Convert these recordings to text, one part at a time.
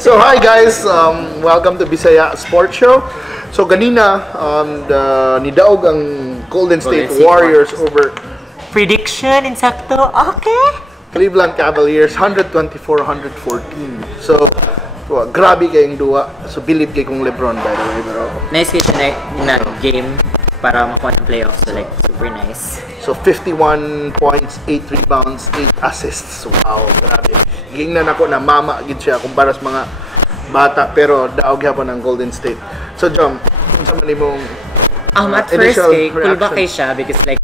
So hi guys, welcome to Bisaya Sports Show. So ganina, nidaog ang Golden State Warriors over prediction insakto. Okay. Cleveland Cavaliers 124-114. So grabe kayong duwa. So believe kay kong Lebron by the way, bro. Nice kitchen na game para makuha ng playoffs. So like super nice. So 51 points, 8 rebounds, 8 assists. Wow, grabe. Gingnan ako na mama gid siya kumpara sa mga bata, pero daog gyapon ng Golden State. So Jom, unsa man imong at first kay cool ba kay siya because like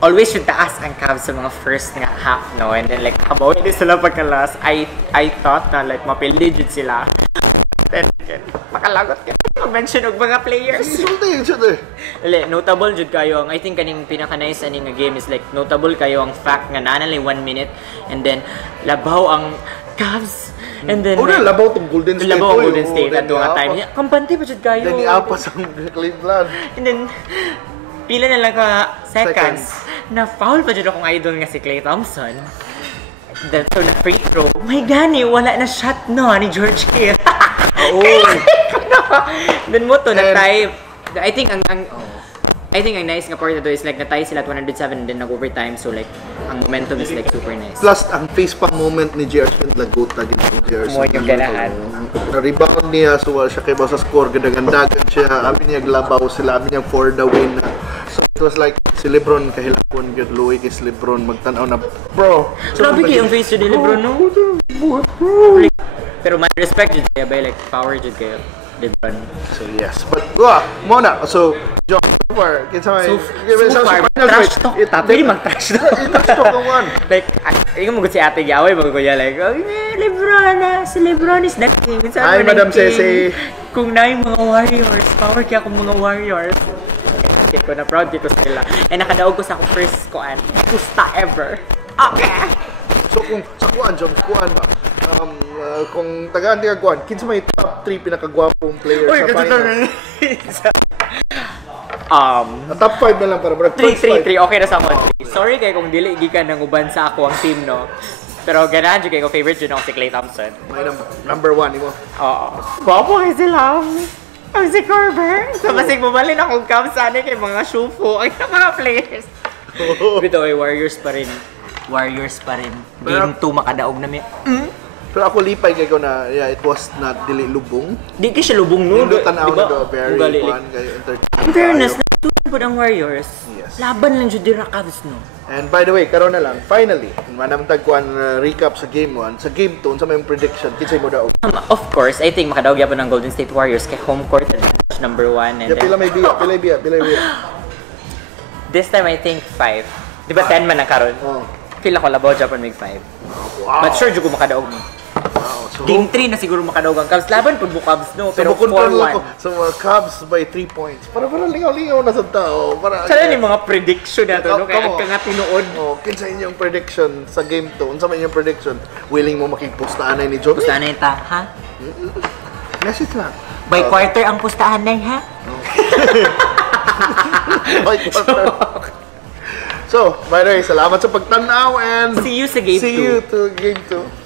always yung taas ang Cavs sa mga first nga half, no? And then like habang hindi sila pagka-last, I thought na like mapildi jud sila. Then makalagot ka mention og mga players. Insulting each other. Notable jud kayo ang I think kaning pinaka-nice ani nga game is like notable kayo ang fact nga nanalay 1 minute and then labaw ang Cavs. And then labaw tong Golden State. Labaw ang Golden State at nga time. Kampante pa jud kayo. Then iapas ang Cleveland. And then pila na lang ka seconds na foul pa dyan akong idol nga si Klay Thompson. Then, so na free throw, my gani, wala na shot no ni George Hill. Then mo to na-tie. I think ang nice nga part ito is like na-tie sila at 107 and then nag-overtime. So like, ang momentum is like super nice. Plus, ang face pa moment ni Gerson Lagota ginagawa Gerson. Mo yung ganahan. Na-rebound niya, so siya kay sa score, ganda-gandagan siya. Abi niya glabaw sila, abi niya for the win. So it was like si Lebron kahilapon gyud Louis kay si Lebron magtan-aw na bro. Grabe kay ang face ni Lebron no. Pero man respect jud kay bay like power jud kay Lebron. So yes, but muna so John super kinsa may trash talk. Pwede mag-trash talk. Trash talk one. Like ingon mo si Ate Gaway magkuya like Lebron si Lebron is the king. Hi Madam Cece. Kung naay mga Warriors, power kaya akong mga Warriors. Okay, ko na proud dito sila. And nakadaog ko sa akong first pusta ever. Okay. So kung sa kuan John, kuan ba? Kung tagaan di ka kuan, kinsa may top 3 pinakagwapong player sa finals? Top 5 na lang para 3 okay na sa ako. Sorry kay kung dili gikan nang uban sa ako ang team no. Pero ganahan jud kay ko favorite jud ako si Klay Thompson. May number 1 imo. Oo. Gwapo kay sila. Ang si Corber. So basig bubalin akong Cavs sana kay mga shufo ay mga players. Bito ay Warriors pa rin. Game 2 makadaog na mi. Pero ako lipay kay ko na it was not dili lubong. Di kay siya lubong no. Tan-aw na do very fun kay entertainment. In fairness, natutupod ang Warriors. Yes. Laban lang jud dira Cavs no. And by the way, karon na lang, finally, manamtag ko ang recap sa Game 1. Sa Game 2, unsa may prediction? Kinsay mo daw? Of course, I think makadaog gyapon ng Golden State Warriors kay home court advantage number 1 and pila may biya, pila biya. This time I think 5. Di ba 10 man ang karon? Feel ako labaw gyapon mig 5. Wow. But sure jud ko makadaog mo. Wow. So, Game 3 na siguro makadaog ang Cavs. Laban pud mo Cavs no, pero 4-1. So Cavs by 3 points. Para lingaw-lingaw na sa tao. Sana ni mga prediction nato no kay ka nga tinuod. Kinsa inyong prediction sa Game 2? Unsa man inyong prediction? Willing mo makipustaan ni Jomie? Pustahan ta, ha? Message lang. By quarter ang pustahan nay, ha? By quarter. So, by the way, salamat sa pagtanaw and see you sa Game 2. See you to Game 2.